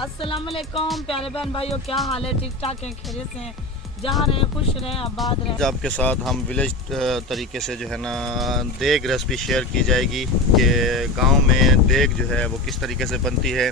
अस्सलाम वालेकुम प्यारे बहन भाइयों, क्या हाल है? ठीक ठाक है, खैरियत से हैं? जहाँ रहे खुश रहें, आबाद रहें। आपके साथ हम विलेज तरीके से जो है ना देग रेसिपी शेयर की जाएगी कि गांव में देग जो है वो किस तरीके से बनती है।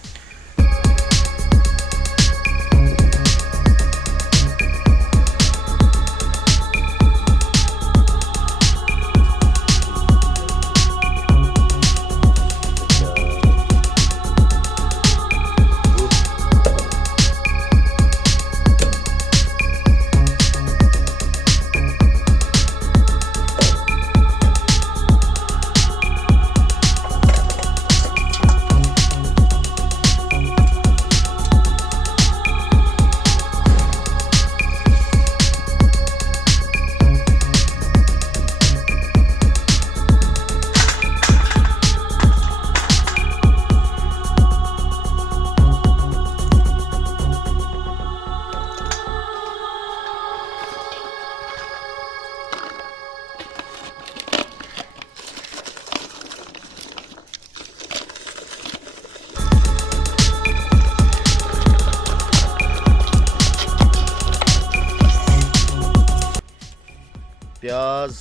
प्याज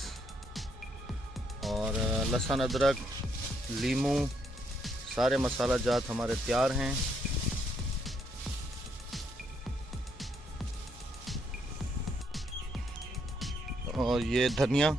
और लहसुन, अदरक, लीमू, सारे मसाला जात हमारे तैयार हैं। और ये धनिया,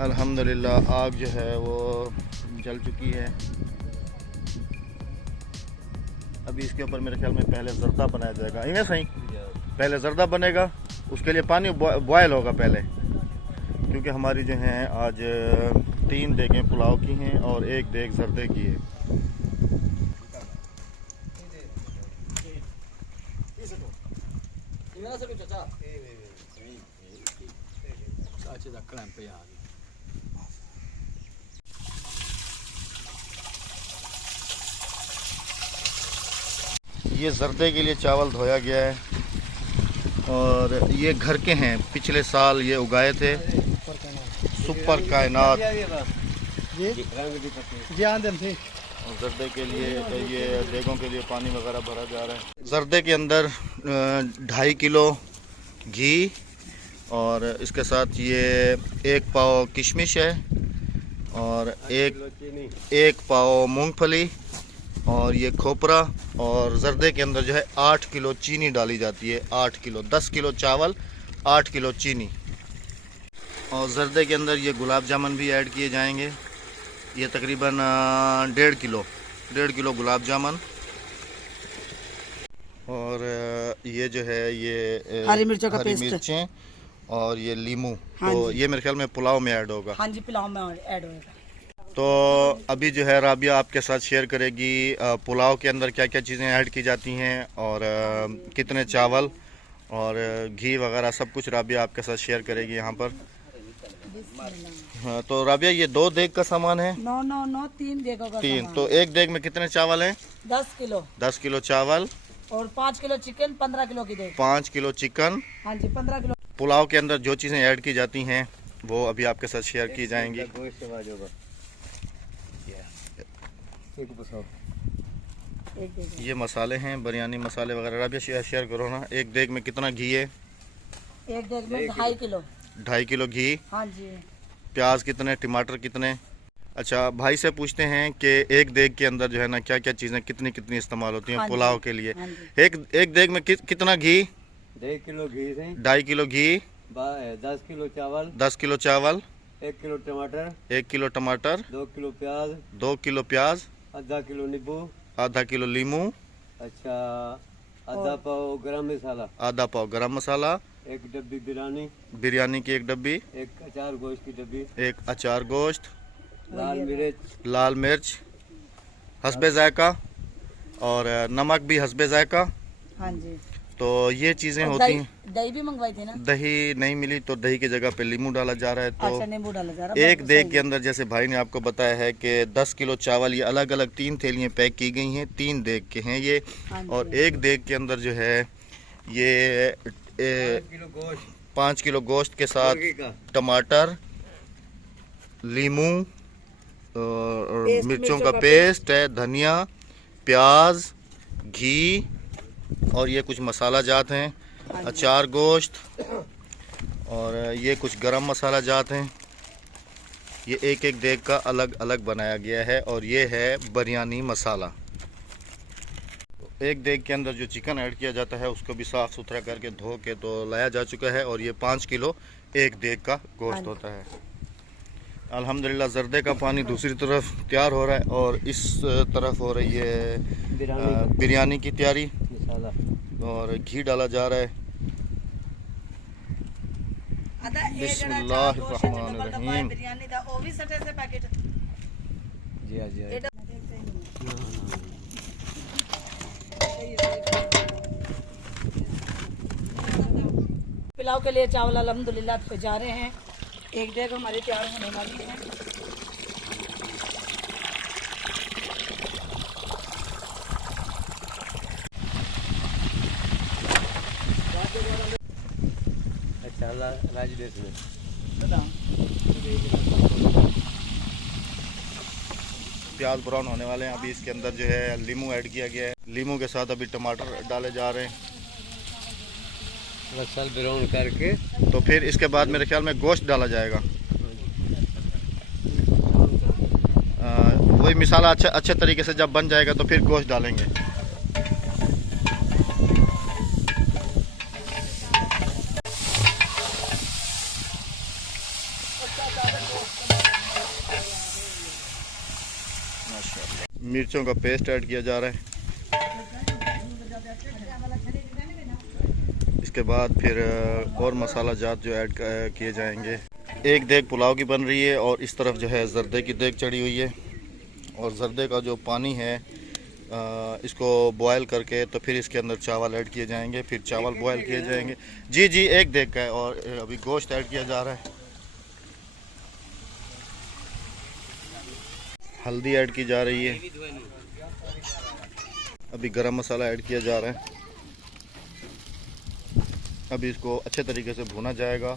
अल्हम्दुलिल्लाह आग जो है वो जल चुकी है। अभी इसके ऊपर मेरे ख्याल में पहले ज़र्दा बनाया जाएगा। इन्हें सही पहले ज़र्दा बनेगा, उसके लिए पानी बॉयल होगा पहले, क्योंकि हमारी जो हैं आज 3 देगें पुलाव की हैं और 1 देग ज़र्दे की है। ये ज़र्दे के लिए चावल धोया गया है और ये घर के हैं, पिछले साल ये उगाए थे। सुपर कायनात और ज़र्दे के लिए ये देगों के लिए पानी वगैरह भरा जा रहा है। ज़र्दे के अंदर 2.5 किलो घी और इसके साथ ये 1 पाव किशमिश है और एक पाव मूंगफली और ये खोपरा। और ज़र्दे के अंदर जो है 8 किलो चीनी डाली जाती है। 8 किलो, 10 किलो चावल, 8 किलो चीनी। और ज़र्दे के अंदर ये गुलाब जामुन भी ऐड किए जाएंगे। ये तकरीबन 1.5 किलो गुलाब जामुन। और ये जो है ये हरी मिर्चों का पेस्ट, मिर्चें और ये लीमू। हाँ तो जी। ये मेरे ख्याल में पुलाव में ऐड होगा। हाँ जी, पुलाव में ऐड होगा। तो अभी जो है राबिया आपके साथ शेयर करेगी पुलाव के अंदर क्या क्या चीज़ें ऐड की जाती हैं और कितने चावल और घी वगैरह सब कुछ राबिया आपके साथ शेयर करेगी यहाँ पर। हाँ, तो राबिया ये 2 देग का सामान है। नो 3 देगों का 3। सामान। तो 1 देग में कितने चावल हैं? 10 किलो 10 किलो चावल और 5 किलो चिकन, 15 किलो की देग। 5 किलो चिकन। हाँ जी, 15 किलो। पुलाव के अंदर जो चीज़ें ऐड की जाती हैं वो अभी आपके साथ शेयर की जाएंगी। ये मसाले हैं, बिरयानी मसाले वगैरह। राबिया शेयर करो ना, 1 देग में कितना घी है? 1 देग में 2.5 किलो। 2.5 किलो घी। हाँ जी। प्याज कितने, टमाटर कितने? अच्छा, भाई से पूछते हैं कि 1 देग के अंदर जो है ना क्या क्या चीज़ें कितनी कितनी इस्तेमाल होती हैं हाँ पुलाव जी, के लिए। हाँ जी। एक देग में कितना घी? 1.5 किलो घी से 2.5 किलो घी, 10 किलो चावल, 10 किलो चावल, 1 किलो टमाटर, 1 किलो टमाटर, 2 किलो प्याज, 2 किलो प्याज, आधा किलो नींबू, आधा किलो लीमू, अच्छा आधा पाव गरम मसाला, आधा पाव गरम मसाला, 1 डब्बी बिरयानी की 1 डब्बी, 1 अचार गोश्त की डब्बी, 1 अचार गोश्त, लाल मिर्च, हस्बे जायका और नमक भी हस्बे जायका। हाँ जी। तो ये चीज़ें और होती हैं। दही भी मंगवाई थी ना? दही नहीं मिली तो दही की जगह पे नींबू डाला जा रहा है। तो अच्छा, नींबू डाला जा रहा है। एक देग के अंदर जैसे भाई ने आपको बताया है कि 10 किलो चावल, ये अलग अलग 3 थैलियाँ पैक की गई हैं, 3 देग के हैं ये। और एक देग के अंदर जो है ये 5 किलो गोश्त के साथ टमाटर, लीमू, मिर्चों का पेस्ट है, धनिया, प्याज, घी और ये कुछ मसाला जात हैं, अचार गोश्त और ये कुछ गरम मसाला जात हैं। ये एक एक देग का अलग अलग बनाया गया है। और ये है बिरयानी मसाला। एक देग के अंदर जो चिकन ऐड किया जाता है उसको भी साफ़ सुथरा करके धो के तो लाया जा चुका है। और ये 5 किलो एक देग का गोश्त होता है। अल्हम्दुलिल्लाह जर्दे का पानी दूसरी तरफ तैयार हो रहा है और इस तरफ हो रही है बिरयानी की तैयारी और घी डाला जा रहा है। बिस्मिल्लाहिर्रहमानिर्रहीम। बिरयानी दा ओ भी सटे से पैकेट जी जी। पुलाव के लिए चावल अल्हम्दुलिल्लाह तो जा रहे हैं। एक देग हमारी तैयार होने वाली है। अच्छा राजदेश में प्याज ब्राउन होने वाले हैं। अभी इसके अंदर जो है लीमू ऐड किया गया है। लीमू के साथ अभी टमाटर डाले जा रहे हैं। मसाला ब्राउन करके तो फिर इसके बाद मेरे ख्याल में गोश्त डाला जाएगा। वही मसाला अच्छे तरीके से जब बन जाएगा तो फिर गोश्त डालेंगे। मिर्चों का पेस्ट ऐड किया जा रहा है। इसके बाद फिर और मसाला जात जो ऐड किए जाएंगे। एक देग पुलाव की बन रही है और इस तरफ जो है जर्दे की देग चढ़ी हुई है। और जर्दे का जो पानी है इसको बॉयल करके तो फिर इसके अंदर चावल ऐड किए जाएंगे। फिर चावल बॉयल किए जाएंगे। जी जी, एक देग का है। और अभी गोश्त ऐड किया जा रहा है। हल्दी ऐड की जा रही है। अभी गरम मसाला ऐड किया जा रहा है। अभी इसको अच्छे तरीके से भुना जाएगा।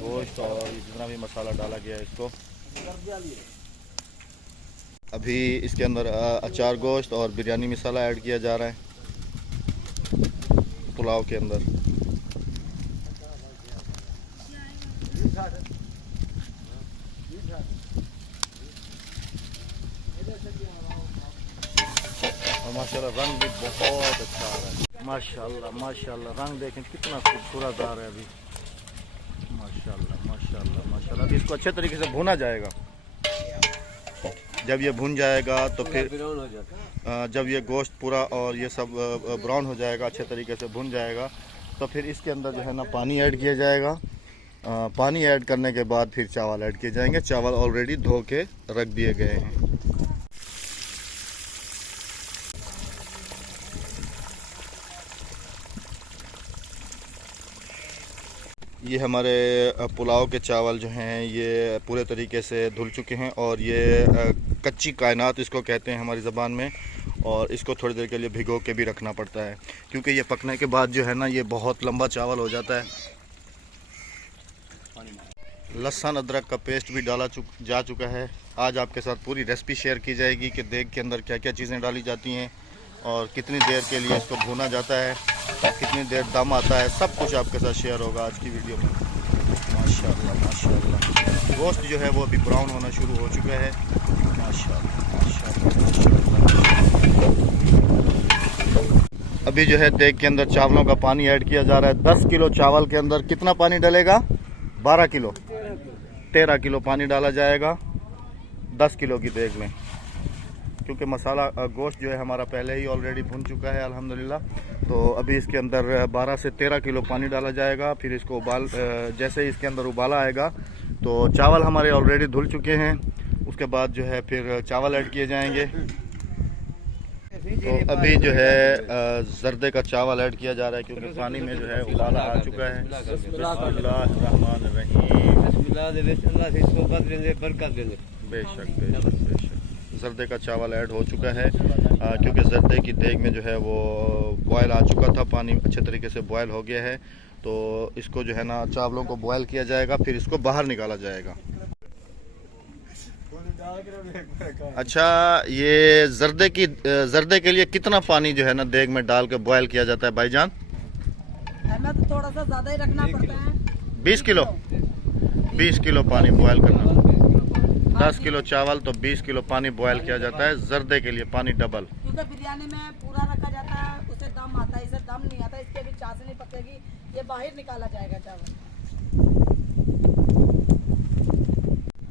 गोश्त और जितना भी मसाला डाला गया है इसको। अभी इसके अंदर अचार गोश्त और बिरयानी मसाला ऐड किया जा रहा है पुलाव के अंदर। और माशाल्लाह रंग भी बहुत अच्छा आ रहा है। माशाल्लाह माशाल्लाह, रंग देखें कितना खूबसूरत आ रहा है अभी। माशाल्लाह माशाल्लाह माशाल्लाह। अभी इसको अच्छे तरीके से भुना जाएगा। जब ये भुन जाएगा तो फिर जब ये गोश्त पूरा और ये सब ब्राउन हो जाएगा, अच्छे तरीके से भुन जाएगा, तो फिर इसके अंदर जो है ना पानी ऐड किया जाएगा। पानी ऐड करने के बाद फिर चावल ऐड किए जाएंगे। चावल ऑलरेडी धो के रख दिए गए हैं। ये हमारे पुलाव के चावल जो हैं ये पूरे तरीके से धुल चुके हैं। और ये कच्ची कायनात इसको कहते हैं हमारी ज़बान में। और इसको थोड़ी देर के लिए भिगो के भी रखना पड़ता है क्योंकि ये पकने के बाद जो है ना ये बहुत लंबा चावल हो जाता है। लहसुन अदरक का पेस्ट भी जा चुका है। आज आपके साथ पूरी रेसिपी शेयर की जाएगी कि देग के अंदर क्या क्या चीज़ें डाली जाती हैं और कितनी देर के लिए इसको भुना जाता है, कितनी देर दम आता है, सब कुछ आपके साथ शेयर होगा आज की वीडियो में। माशाल्लाह माशाल्लाह। गोश्त जो है वो अभी ब्राउन होना शुरू हो चुका है। माशाल्लाह माशाल्लाह माशाल्लाह। अभी जो है देग के अंदर चावलों का पानी ऐड किया जा रहा है। 10 किलो चावल के अंदर कितना पानी डलेगा? 12 किलो 13 किलो पानी डाला जाएगा 10 किलो की देग में। क्योंकि मसाला गोश्त जो है हमारा पहले ही ऑलरेडी भुन चुका है अल्हम्दुलिल्लाह। तो अभी इसके अंदर 12 से 13 किलो पानी डाला जाएगा। फिर इसको जैसे ही इसके अंदर उबाला आएगा तो चावल हमारे ऑलरेडी धुल चुके हैं। उसके बाद जो है फिर चावल ऐड किए जाएंगे। तो अभी जो है जर्दे का चावल ऐड किया जा रहा है क्योंकि पानी में जो है उबाला आ चुका है। बेशक बेशक बेशक जर्दे का चावल ऐड हो चुका है क्योंकि जर्दे की देग में जो है वो बॉयल आ चुका था, पानी अच्छे तरीके से बॉयल हो गया है। तो इसको जो है ना चावलों को बॉयल किया जाएगा, फिर इसको बाहर निकाला जाएगा। अच्छा, ये जर्दे के लिए कितना पानी जो है ना देग में डाल के बॉयल किया जाता है भाईजान? हमें तो थोड़ा सा ज्यादा ही रखना पड़ता है। 20 किलो पानी बॉयल करना। 10 किलो चावल तो 20 किलो पानी बॉयल किया जाता है जर्दे के लिए, पानी डबल। क्योंकि बिरयानी में पूरा रखा जाता है, उसे दम आता है, इसे दम नहीं आता, इसके भी चाशनी पकेगी, ये बाहर निकाला जाएगा चावल।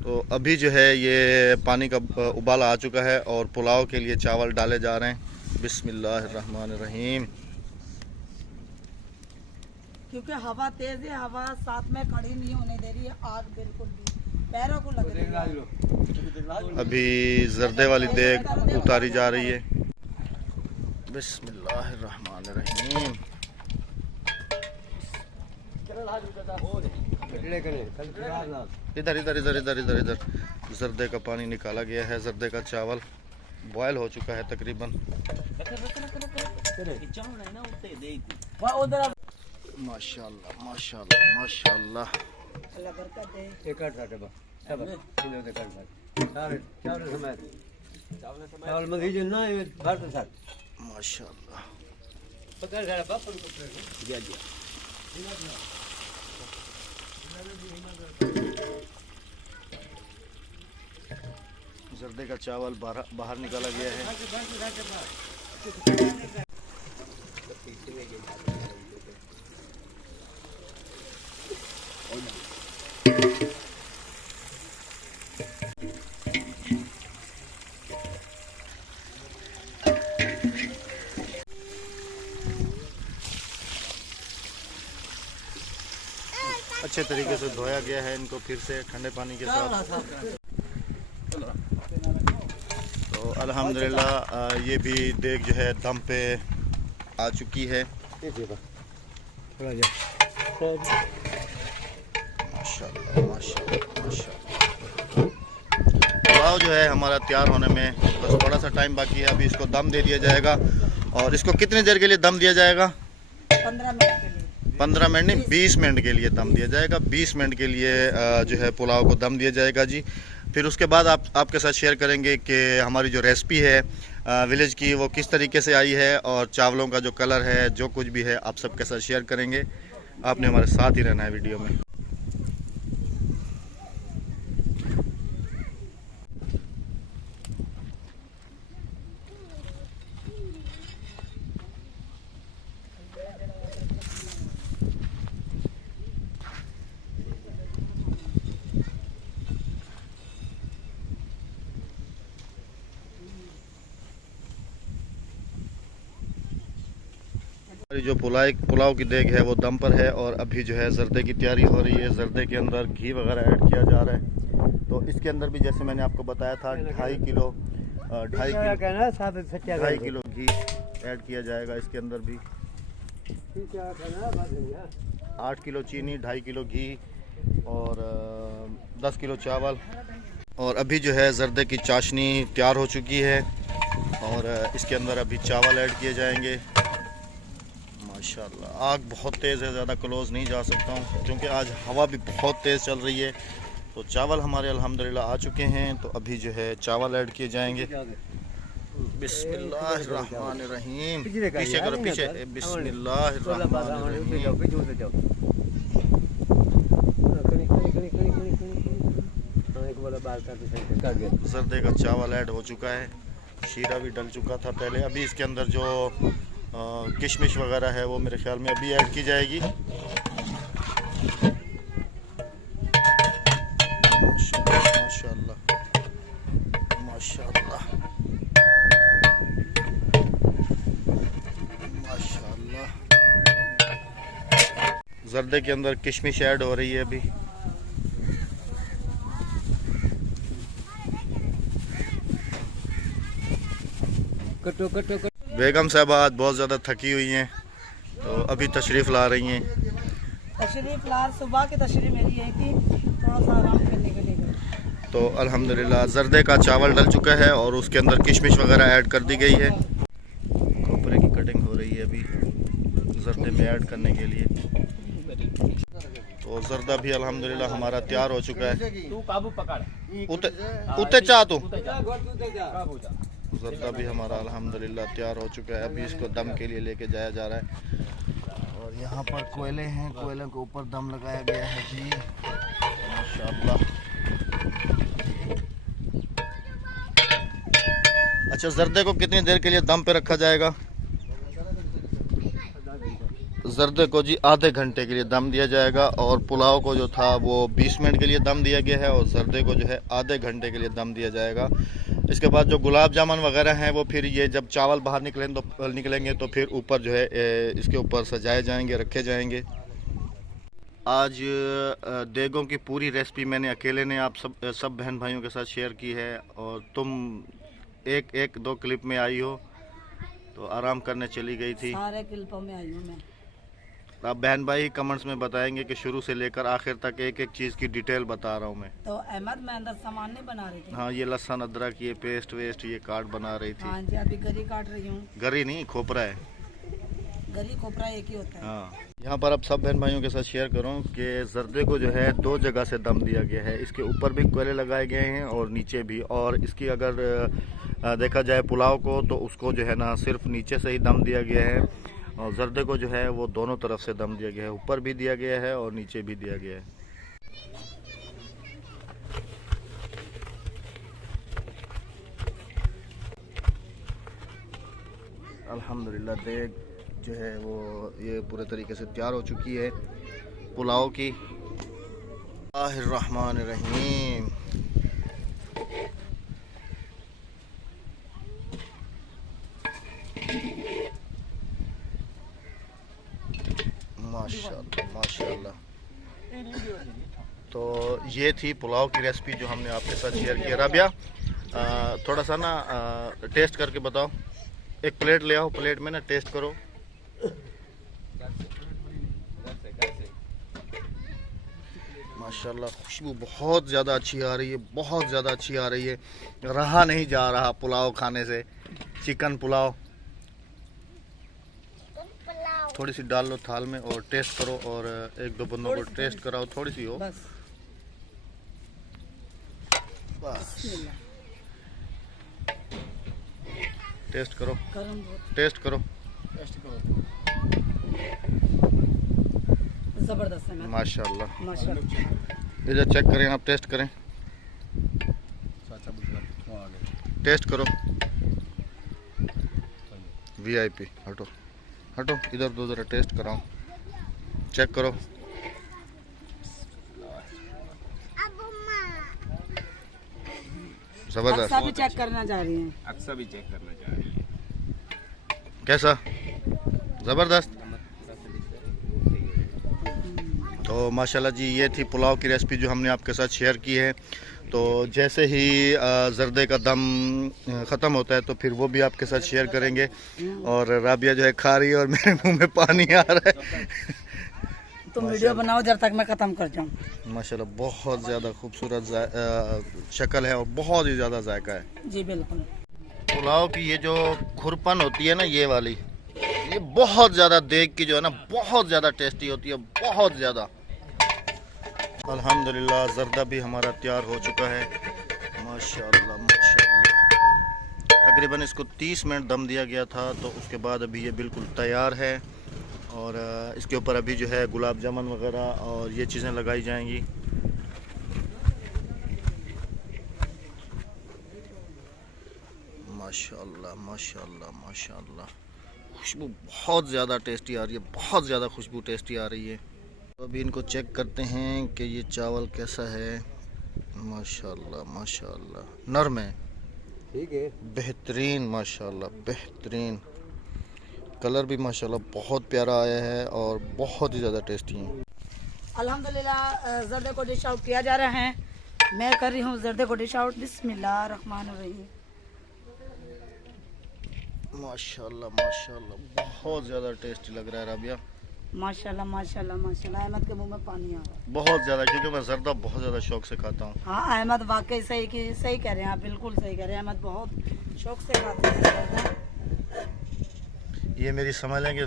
तो अभी जो है ये पानी का उबाला आ चुका है और पुलाव के लिए चावल डाले जा रहे हैं। बिस्मिल्लाहिर्रहमानिर्रहीम। क्योंकि हवा तेज है, हवा साथ में खड़ी नहीं होने दे रही है, आग बिल्कुल भी पैरों को लग रही है। अभी जर्दे वाली देग उतारी जा रही है। बिस्मिल्लाहिर्रहमानिर्रहीम। इधर इधर इधर इधर इधर इधर जर्दे का पानी निकाला गया है। जर्दे का चावल बॉयल हो चुका है तकरीबन। माशाल्लाह माशाल्लाह माशाल्लाह। जर्दे का चावल बाहर निकाला गया है। अच्छे तरीके से धोया गया है इनको फिर से ठंडे पानी के साथ। तो अल्हम्दुलिल्लाह ये भी देग जो है दम पे आ चुकी है। माशाल्लाह माशाल्लाह माशाल्लाह। पुलाव जो है हमारा तैयार होने में बस थोड़ा सा टाइम बाकी है। अभी इसको दम दे दिया जाएगा। और इसको कितनी देर के लिए दम दिया जाएगा? 15 मिनट के लिए। 15 मिनट नहीं, 20 मिनट के लिए दम दिया जाएगा। 20 मिनट के लिए जो है पुलाव को दम दिया जाएगा जी। फिर उसके बाद आपके साथ शेयर करेंगे कि हमारी जो रेसिपी है विलेज की वो किस तरीके से आई है और चावलों का जो कलर है, जो कुछ भी है, आप सबके साथ शेयर करेंगे। आपने हमारे साथ ही रहना है वीडियो में। जो पुलाव की देग है वो दम पर है और अभी जो है जर्दे की तैयारी हो रही है। जर्दे के अंदर घी वगैरह ऐड किया जा रहा है। तो इसके अंदर भी जैसे मैंने आपको बताया था 2.5 किलो घी ऐड किया जाएगा। इसके अंदर भी 8 किलो चीनी, 2.5 किलो घी और 10 किलो चावल। और अभी जो है जर्दे की चाशनी तैयार हो चुकी है और इसके अंदर अभी चावल ऐड किए जाएंगे। माशाल्लाह आग बहुत तेज़ है, ज़्यादा क्लोज नहीं जा सकता हूँ क्योंकि आज हवा भी बहुत तेज़ चल रही है। तो चावल हमारे अल्हम्दुलिल्लाह आ चुके हैं। तो अभी जो है चावल ऐड किए जाएंगे। बिस्मिल्लाहिर्रहमानिर्रहीम। पीछे करो, पीछे। बिस्मिल्लाहिर्रहमानिर्रहीम। जर्दे का चावल ऐड हो चुका है, शीरा भी डल चुका था पहले। अभी इसके अंदर जो किशमिश वगैरह है वो मेरे ख्याल में अभी ऐड की जाएगी। माशाल्लाह माशाल्लाह माशाल्लाह। जर्दे के अंदर किशमिश ऐड हो रही है अभी। कटो कटो कटो। बेगम साहबा बहुत ज़्यादा थकी हुई हैं तो अभी तशरीफ़ ला रही हैं। तशरीफ लार सुबह की तशरीफ मेरी यही थी, थोड़ा सा आराम करने के लिए गई। तो अल्हम्दुलिल्लाह जर्दे का चावल डल चुका है और उसके अंदर किशमिश वगैरह ऐड कर दी गई है। खोपरे की कटिंग हो रही है अभी जर्दे में ऐड करने के लिए। तो जर्दा भी अल्हम्दुलिल्लाह हमारा तैयार हो चुका है। तू काबू पकड़। उते चाह तू। काबू जा। जर्दा भी हमारा अल्हम्दुलिल्लाह तैयार हो चुका है। अभी इसको दम के लिए लेके जाया जा रहा है और यहाँ पर कोयले हैं, कोयलों के ऊपर दम लगाया गया है जी माशाअल्लाह। अच्छा, जर्दे को कितनी देर के लिए दम पे रखा जाएगा? जर्दे को जी आधे घंटे के लिए दम दिया जाएगा और पुलाव को जो था वो 20 मिनट के लिए दम दिया गया है और जर्दे को जो है आधे घंटे के लिए दम दिया जाएगा। इसके बाद जो गुलाब जामुन वगैरह हैं वो फिर ये जब चावल बाहर निकलेंगे तो फिर ऊपर जो है इसके ऊपर सजाए जाएंगे, रखे जाएंगे। आज देगों की पूरी रेसिपी मैंने अकेले ने आप सब बहन भाइयों के साथ शेयर की है और तुम एक दो क्लिप में आई हो तो आराम करने चली गई थी। सारे क्लिपों में आई हूँ मैं। आप बहन भाई कमेंट्स में बताएंगे कि शुरू से लेकर आखिर तक एक एक चीज़ की डिटेल बता रहा हूँ मैं। तो अहमद मैं अंदर सामान नहीं बना रही थी। हाँ, ये लहसुन अदरक ये पेस्ट वेस्ट ये काट बना रही थी। हाँ जी, अभी गरी काट रही हूँ। गरी नहीं, खोपरा है। गरी खोपरा एक ही होता है। हाँ, यहाँ पर अब सब बहन भाइयों के साथ शेयर करूँ कि जर्दे को जो है 2 जगह से दम दिया गया है। इसके ऊपर भी कोयले लगाए गए हैं और नीचे भी। और इसकी अगर देखा जाए पुलाव को तो उसको जो है ना सिर्फ नीचे से ही दम दिया गया है और जर्दे को जो है वो दोनों तरफ से दम दिया गया है, ऊपर भी दिया गया है और नीचे भी दिया गया है। अल्हम्दुलिल्लाह देग जो है वो ये पूरे तरीके से तैयार हो चुकी है पुलाव की। बिस्मिल्लाहिर्रहमानिर्रहीम। माशाअल्लाह माशाअल्लाह। तो ये थी पुलाव की रेसिपी जो हमने आपके साथ शेयर की। राबिया थोड़ा सा ना टेस्ट करके बताओ। एक प्लेट ले आओ, प्लेट में ना टेस्ट करो। माशाल्लाह खुशबू बहुत ज़्यादा अच्छी आ रही है, बहुत ज़्यादा अच्छी आ रही है। रहा नहीं जा रहा पुलाव खाने से। चिकन पुलाव थोड़ी सी डाल लो थाल में और टेस्ट करो और एक दो बंदों को टेस्ट कराओ, थोड़ी सी हो बस। टेस्ट करो, टेस्ट करो। जबरदस्त है माशाल्लाह माशाल्लाह। इधर चेक करें, आप टेस्ट करें, टेस्ट करो। VIP हटो हटो, इधर दो, जरा टेस्ट कराओ, चेक करो। जबरदस्त। अक्सा भी चेक करना चाह रही हैं। अक्सा भी चेक करना चाह रही है। कैसा? जबरदस्त। तो माशाल्लाह जी ये थी पुलाव की रेसिपी जो हमने आपके साथ शेयर की है। तो जैसे ही जर्दे का दम ख़त्म होता है तो फिर वो भी आपके साथ शेयर करेंगे। और राबिया जो है खा रही है और मेरे मुंह में पानी आ रहा है। तुम वीडियो बनाओ जब तक मैं ख़त्म कर जाऊँ। माशाल्लाह बहुत ज़्यादा खूबसूरत शक्ल है और बहुत ही ज़्यादा जायका है जी बिल्कुल। पुलाव की ये जो खुरपन होती है ना, ये वाली, ये बहुत ज़्यादा देख की जो है ना बहुत ज़्यादा टेस्टी होती है, बहुत ज़्यादा। अल्हम्दुलिल्लाह जर्दा भी हमारा तैयार हो चुका है। माशाल्लाह माशाल्लाह। तकरीबन इसको 30 मिनट दम दिया गया था तो उसके बाद अभी ये बिल्कुल तैयार है। और इसके ऊपर अभी जो है गुलाब जामुन वगैरह और ये चीज़ें लगाई जाएंगी। माशाल्लाह माशाल्लाह माशाल्लाह। खुशबू बहुत ज़्यादा टेस्टी आ रही है, बहुत ज़्यादा खुशबू टेस्टी आ रही है। तो अभी इनको चेक करते हैं कि ये चावल कैसा है। माशाल्लाह माशाल्लाह, नरम है, ठीक है, बेहतरीन, माशाल्लाह बेहतरीन। कलर भी माशाल्लाह बहुत प्यारा आया है और बहुत ही ज़्यादा टेस्टी है। अल्हम्दुलिल्लाह जर्दे को डिश आउट किया जा रहा है। मैं कर रही हूँ जर्दे को डिश आउट। बिस्मिल्लाहिर्रहमानिर्रहीम। माशाल्लाह माशाल्लाह, बहुत ज़्यादा टेस्टी लग रहा है राबिया, माशाल्लाह माशाल्लाह माशाल्लाह। अहमद के मुंह में पानी आ रहा है बहुत ज़्यादा, क्योंकि मैं जर्दा बहुत ज़्यादा शौक से खाता हूँ। हाँ अहमद वाकई सही कह रहे हैं आप, बिल्कुल सही कह रहे हैं। अहमद बहुत शौक से खाते हैं। ये मेरी समझ लें कि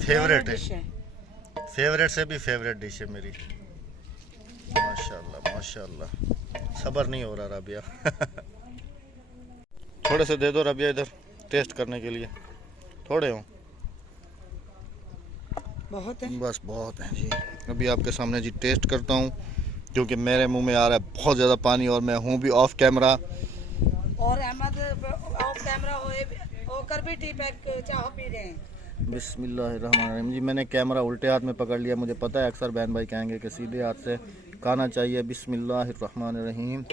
फेवरेट डिश है, है। फेवरेट से भी फेवरेट डिश है मेरी। माशाल्लाह माशाल्लाह, सब्र नहीं हो रहा राबिया। थोड़े से दे दो राबिया इधर टेस्ट करने के लिए, थोड़े हों बहुत है, बस बहुत है जी। अभी आपके सामने जी टेस्ट करता हूँ, क्योंकि मेरे मुंह में आ रहा है बहुत ज़्यादा पानी और मैं हूँ भी ऑफ कैमरा। और अहमद ऑफ कैमरा होकर भी टी पैक चाह पी रहे हैं। बिस्मिल्लाहिर्रहमानिर्रहीम जी। मैंने कैमरा उल्टे हाथ में पकड़ लिया, मुझे पता है अक्सर बहन भाई कहेंगे कि सीधे हाथ से खाना चाहिए। बिस्मिल्लाहिर्रहमानिर्रहीम।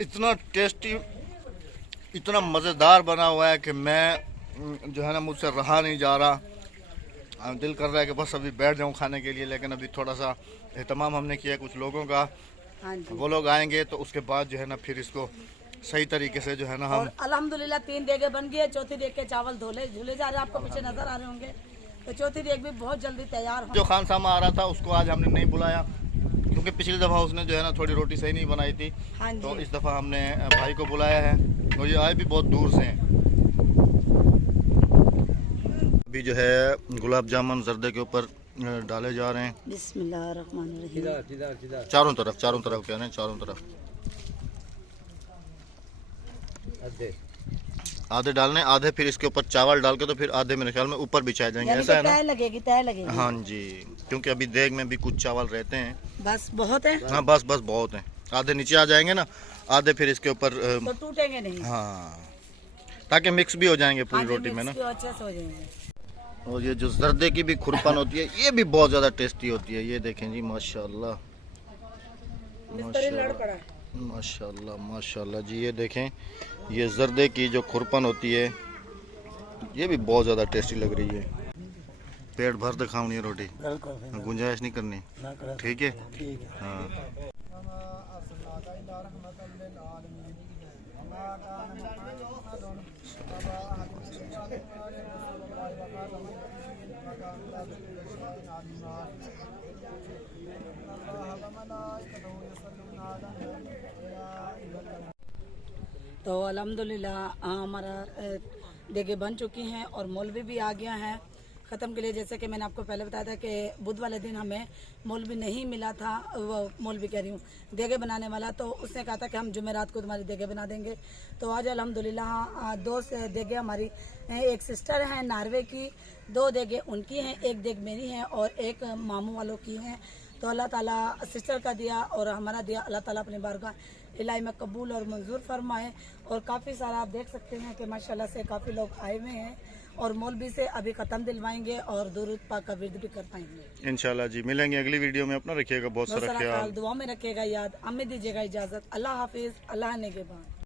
इतना टेस्टी, इतना मज़ेदार बना हुआ है कि मैं जो है ना, मुझसे रहा नहीं जा रहा। दिल कर रहा है कि बस अभी बैठ जाऊं खाने के लिए, लेकिन अभी थोड़ा सा एहतमाम हमने किया है कुछ लोगों का। हाँ जी। वो लोग आएंगे तो उसके बाद जो है ना फिर इसको सही तरीके से जो है ना हम। और अल्हम्दुलिल्लाह 3 देगे बन गए, चौथी देग के चावल धुले जा रहे हैं, आपको पीछे नजर आ रहे होंगे। तो चौथी देग भी बहुत जल्दी तैयार हो। जो खान सामा आ रहा था उसको आज हमने नहीं बुलाया, क्योंकि पिछली दफ़ा उसने जो है ना थोड़ी रोटी सही नहीं बनाई थी। हाँ जी। तो इस दफ़ा हमने भाई को बुलाया है, और ये आए भी बहुत दूर से हैं। अभी जो है गुलाब जामुन जर्दे के ऊपर डाले जा रहे हैं। बिस्मिल्लाहिर्रहमानिर्रहीम। चारों तरफ कह रहे हैं, चारों तरफ आधे डालने, आधे फिर इसके ऊपर चावल डाल के तो फिर आधे मेरे ख्याल में ऊपर बिछाए जाएंगे, यानी ऐसा है कि ना? तय लगेगी। हाँ जी, क्योंकि अभी देग में भी कुछ चावल रहते हैं। बस बहुत है। हाँ बस बहुत हैं, आधे नीचे आ जाएंगे ना, आधे फिर इसके ऊपर तो टूटेंगे नहीं। हाँ, ताकि मिक्स भी हो जाएंगे पूरी रोटी में ना। अच्छे से हो जाएंगे। और ये जो जर्दे की भी खुरपन होती है, ये भी बहुत ज़्यादा टेस्टी होती है। ये देखें जी, माशाल्लाह माशाल्लाह माशाल्लाह जी। ये देखें, ये जर्दे की जो खुरपन होती है, ये भी बहुत ज़्यादा टेस्टी लग रही है। पेट भर के खाऊंगी ये रोटी, गुंजाइश नहीं करनी, ठीक है? हाँ। तो अल्हम्दुलिल्लाह हमारा देगे बन चुकी हैं और मौलवी भी आ गया है ख़त्म के लिए। जैसे कि मैंने आपको पहले बताया था कि बुध वाले दिन हमें मौलवी नहीं मिला था, वो मौलवी कह रही हूँ देगे बनाने वाला, तो उसने कहा था कि हम जुमेरात को तुम्हारी देगे बना देंगे। तो आज अल्हम्दुलिल्लाह 2 देगे हमारी, एक सिस्टर हैं नार्वे की, 2 देगे उनकी हैं, 1 देग मेरी है और 1 मामू वालों की हैं। तो अल्लाह ताला सिस्टर का दिया और हमारा दिया, अल्लाह ताला अपनी बारगाह इलाही में कबूल और मंजूर फरमाए। और काफ़ी सारा आप देख सकते हैं कि माशाल्लाह से काफ़ी लोग आए हुए हैं और मौलवी से अभी ख़त्म दिलवाएंगे और दुरूद पाक का विर्द भी कर पाएंगे इंशाल्लाह जी। मिलेंगे अगली वीडियो में, अपना रखिएगा बहुत सारा ख्याल, दुआ में रखिएगा याद, हमें दीजिएगा इजाज़त। अल्लाह हाफिज़, अल्लाह ने के बाद।